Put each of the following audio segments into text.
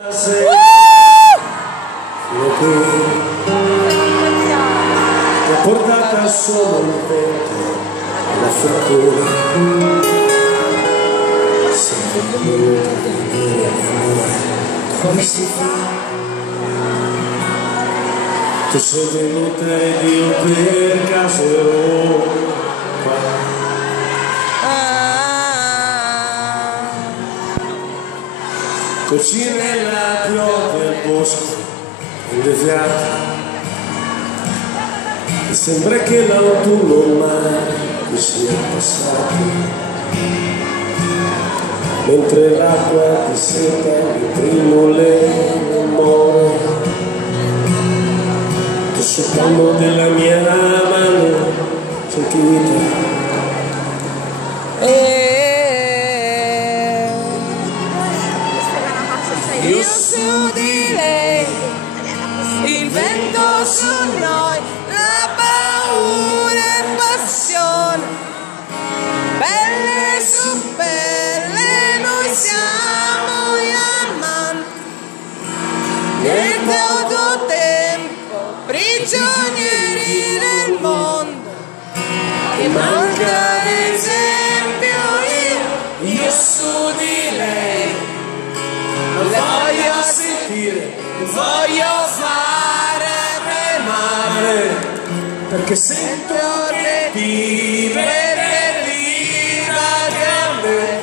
Ti ha portata solo il vento e la fortuna, sempre venuta a venire l'amore. Come si fa? Tu sei venuta ed io per caso ero qua. Così nella pioggia del bosco indeviato, e sembra che l'autunno ormai sia passato, mentre l'acqua ti seta, mentre il mole muore, tu sul palmo della mia mano senti vita. Io su di lei, il vento su noi, la paura e passione, pelle su pelle noi siamo gli amanti, nel poco tempo prigionieri del mondo, che manca l'esempio io su di lei. Voglio sentire, voglio fare tremare, perché sento che vivere viva a me,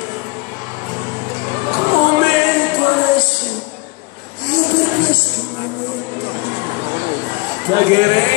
come tu adesso, io per questo momento pagherei.